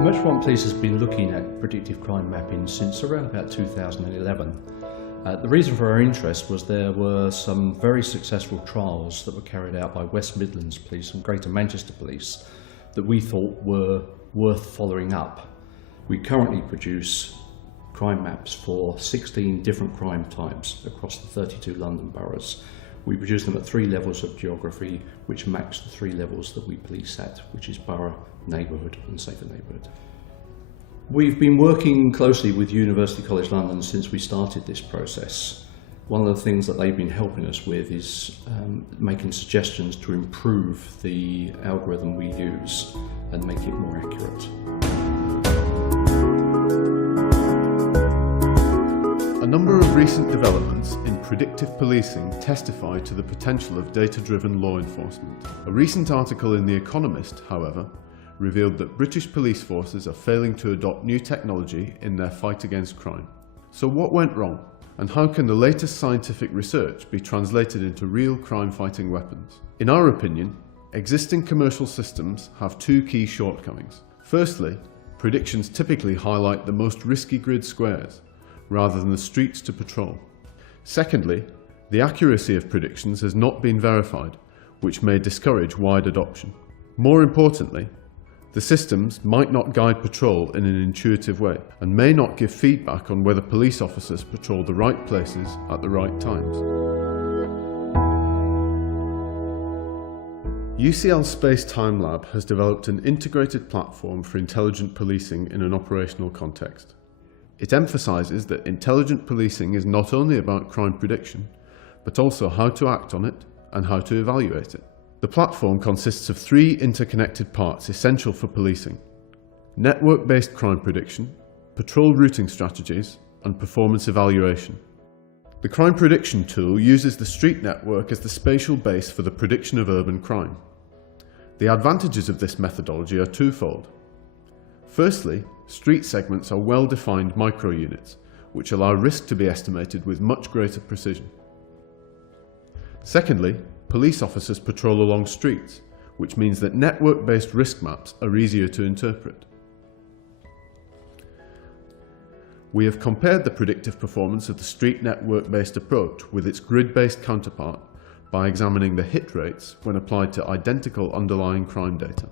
The Metropolitan Police has been looking at predictive crime mapping since around about 2011. The reason for our interest was there were some very successful trials that were carried out by West Midlands Police and Greater Manchester Police that we thought were worth following up. We currently produce crime maps for 16 different crime types across the 32 London boroughs. We produce them at 3 levels of geography, which match the 3 levels that we police at, which is borough, neighbourhood and safer neighbourhood. We've been working closely with University College London since we started this process. One of the things that they've been helping us with is making suggestions to improve the algorithm we use and make it more accurate. A number of recent developments in predictive policing testify to the potential of data-driven law enforcement. A recent article in The Economist, however, revealed that British police forces are failing to adopt new technology in their fight against crime. So what went wrong? And how can the latest scientific research be translated into real crime-fighting weapons? In our opinion, existing commercial systems have 2 key shortcomings. Firstly, predictions typically highlight the most risky grid squares, rather than the streets to patrol. Secondly, the accuracy of predictions has not been verified, which may discourage wide adoption. More importantly, the systems might not guide patrol in an intuitive way and may not give feedback on whether police officers patrol the right places at the right times. UCL SpaceTiemLab has developed an integrated platform for intelligent policing in an operational context. It emphasises that intelligent policing is not only about crime prediction, but also how to act on it and how to evaluate it. The platform consists of 3 interconnected parts essential for policing: network-based crime prediction, patrol routing strategies, and performance evaluation. The crime prediction tool uses the street network as the spatial base for the prediction of urban crime. The advantages of this methodology are twofold. Firstly, street segments are well-defined micro-units, which allow risk to be estimated with much greater precision. Secondly, police officers patrol along streets, which means that network-based risk maps are easier to interpret. We have compared the predictive performance of the street network-based approach with its grid-based counterpart by examining the hit rates when applied to identical underlying crime data.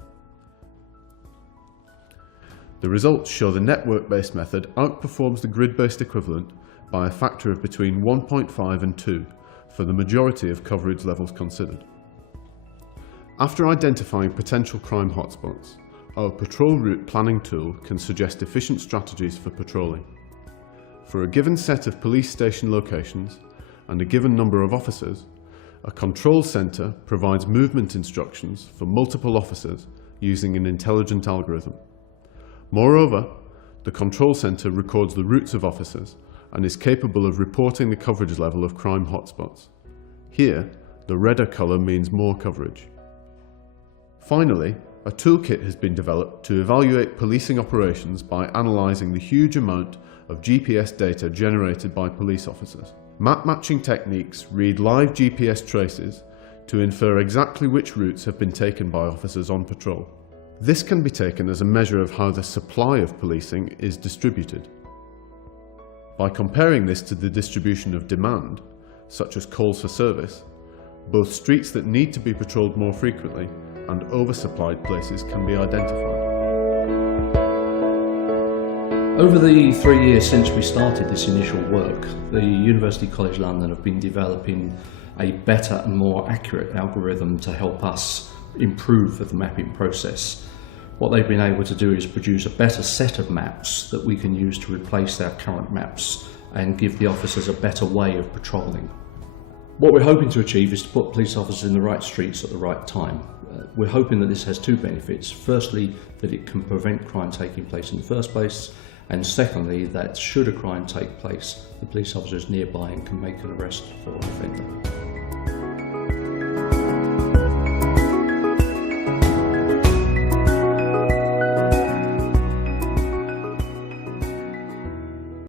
The results show the network-based method outperforms the grid-based equivalent by a factor of between 1.5 and 2 for the majority of coverage levels considered. After identifying potential crime hotspots, our patrol route planning tool can suggest efficient strategies for patrolling. For a given set of police station locations and a given number of officers, a control centre provides movement instructions for multiple officers using an intelligent algorithm. Moreover, the control centre records the routes of officers and is capable of reporting the coverage level of crime hotspots. Here, the redder colour means more coverage. Finally, a toolkit has been developed to evaluate policing operations by analysing the huge amount of GPS data generated by police officers. Map matching techniques read live GPS traces to infer exactly which routes have been taken by officers on patrol. This can be taken as a measure of how the supply of policing is distributed. By comparing this to the distribution of demand, such as calls for service, both streets that need to be patrolled more frequently and oversupplied places can be identified. Over the 3 years since we started this initial work, the University College London have been developing a better and more accurate algorithm to help us improve the mapping process. What they've been able to do is produce a better set of maps that we can use to replace our current maps and give the officers a better way of patrolling. What we're hoping to achieve is to put police officers in the right streets at the right time. We're hoping that this has 2 benefits. Firstly, that it can prevent crime taking place in the first place, and secondly, that should a crime take place, the police officer is nearby and can make an arrest for an offender.